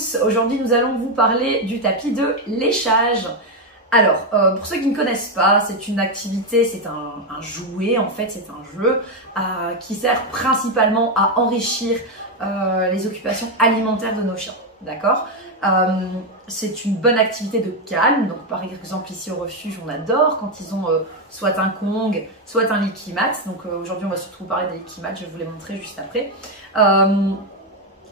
tous, aujourd'hui nous allons vous parler du tapis de léchage. Alors, pour ceux qui ne connaissent pas, c'est une activité, c'est un jouet en fait, c'est un jeu qui sert principalement à enrichir les occupations alimentaires de nos chiens, d'accord? C'est une bonne activité de calme, donc par exemple ici au refuge on adore quand ils ont soit un Kong, soit un Liquimat, donc aujourd'hui on va surtout vous parler des Liquimat, je vais vous les montrer juste après.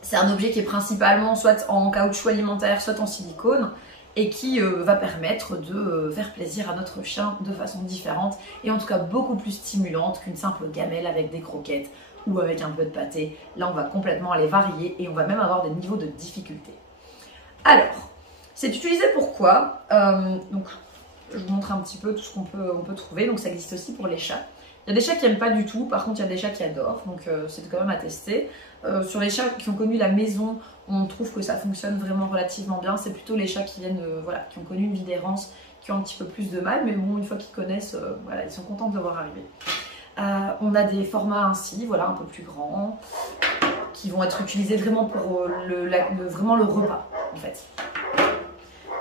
C'est un objet qui est principalement soit en caoutchouc alimentaire, soit en silicone et qui va permettre de faire plaisir à notre chien de façon différente et en tout cas beaucoup plus stimulante qu'une simple gamelle avec des croquettes ou avec un peu de pâté. Là on va complètement aller varier et on va même avoir des niveaux de difficulté. Alors, c'est utilisé pour quoi? Donc, je vous montre un petit peu tout ce qu'on peut trouver. Donc ça existe aussi pour les chats. Il y a des chats qui n'aiment pas du tout, par contre il y a des chats qui adorent, donc c'est quand même à tester. Sur les chats qui ont connu la maison, on trouve que ça fonctionne vraiment relativement bien. C'est plutôt les chats qui viennent, voilà, qui ont connu une vie d'errance, qui ont un petit peu plus de mal, mais bon, une fois qu'ils connaissent, voilà, ils sont contents de le voir arriver. On a des formats ainsi, voilà, un peu plus grands, qui vont être utilisés vraiment pour vraiment le repas, en fait.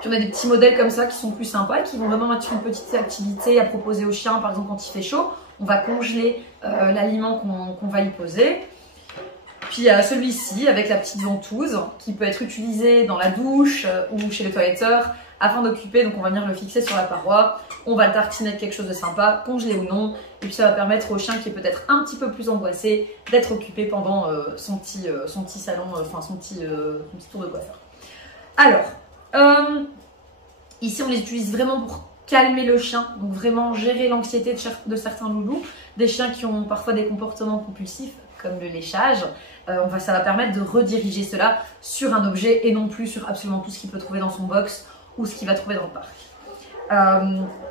Puis on a des petits modèles comme ça qui sont plus sympas, qui vont vraiment être une petite activité à proposer aux chiens, par exemple quand il fait chaud. On va congeler l'aliment qu'on va y poser. Puis il y a celui-ci avec la petite ventouse qui peut être utilisé dans la douche ou chez le toiletteur afin d'occuper. Donc on va venir le fixer sur la paroi, on va le tartiner de quelque chose de sympa, congelé ou non. Et puis ça va permettre au chien qui est peut-être un petit peu plus angoissé d'être occupé pendant son petit salon, enfin son petit tour de coiffeur. Alors, ici on les utilise vraiment pour calmer le chien, donc vraiment gérer l'anxiété de certains loulous, des chiens qui ont parfois des comportements compulsifs comme le léchage. Ça va permettre de rediriger cela sur un objet et non plus sur absolument tout ce qu'il peut trouver dans son box ou ce qu'il va trouver dans le parc.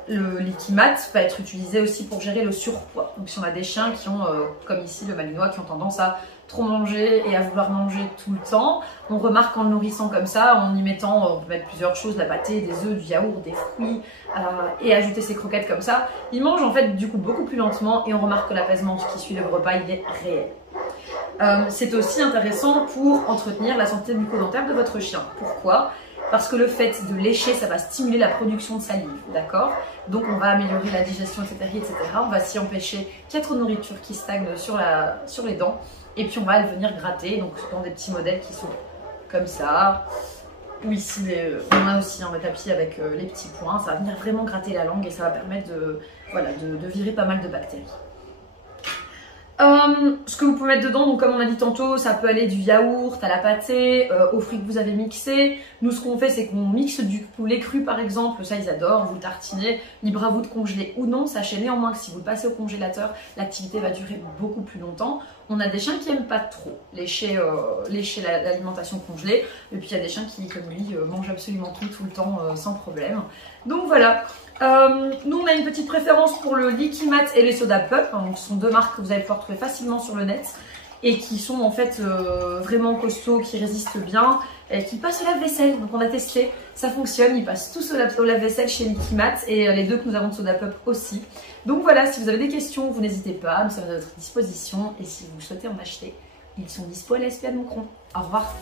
Le Liquimat va être utilisé aussi pour gérer le surpoids. Donc si on a des chiens qui ont, comme ici le Malinois, qui ont tendance à trop manger et à vouloir manger tout le temps, on remarque qu'en le nourrissant comme ça, en y mettant, on peut mettre plusieurs choses, de la pâtée, des œufs, du yaourt, des fruits, et ajouter ses croquettes comme ça, il mange en fait du coup beaucoup plus lentement et on remarque que l'apaisement qui suit le repas il est réel. C'est aussi intéressant pour entretenir la santé bucco-dentaire de votre chien. Pourquoi ? Parce que le fait de lécher, ça va stimuler la production de salive, d'accord? Donc on va améliorer la digestion, etc. On va s'y empêcher qu'il y ait trop de nourriture qui stagne sur les dents. Et puis on va venir gratter, donc dans des petits modèles qui sont comme ça. Ou ici, on a aussi un tapis avec les petits points. Ça va venir vraiment gratter la langue et ça va permettre de virer pas mal de bactéries. Ce que vous pouvez mettre dedans, donc comme on a dit tantôt, ça peut aller du yaourt à la pâtée, aux fruits que vous avez mixés. Nous, ce qu'on fait, c'est qu'on mixe du poulet cru par exemple, ça ils adorent, vous le tartinez, libre à vous de congeler ou non. Sachez néanmoins que si vous le passez au congélateur, l'activité va durer beaucoup plus longtemps. On a des chiens qui n'aiment pas trop lécher l'alimentation congelée, et puis il y a des chiens qui, comme lui, mangent absolument tout le temps sans problème. Donc voilà. Nous on a une petite préférence pour le Liquimat et les Soda Pup, hein, donc ce sont deux marques que vous allez pouvoir trouver facilement sur le net et qui sont en fait vraiment costauds, qui résistent bien et qui passent au lave-vaisselle. Donc on a testé, ça fonctionne, ils passent tous au lave-vaisselle chez Liquimat et les deux que nous avons de Soda Pup aussi. Donc voilà, si vous avez des questions, vous n'hésitez pas, nous sommes à votre disposition et si vous souhaitez en acheter, ils sont dispo à la SPA de Moucron. Au revoir.